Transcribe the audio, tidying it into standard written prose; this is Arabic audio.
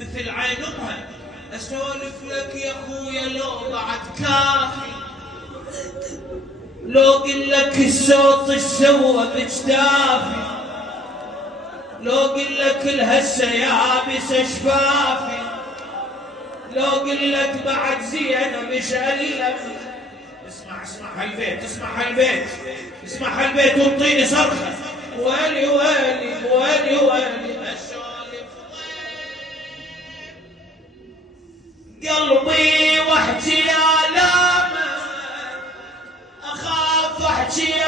مثل عين امها. اسولف لك يا اخويا لو بعد كافي، لو قل لك الصوت السوى بجدافي، لو قل لك الهسه يابس شفافي، لو قل لك بعد زينه مش ألم. اسمع هالبيت، اسمع هالبيت، اسمع هالبيت وانطيني صرخه. ويلي ويلي ويلي ويلي اسولف قلبي واحكي آلامه، اخاف احكي يا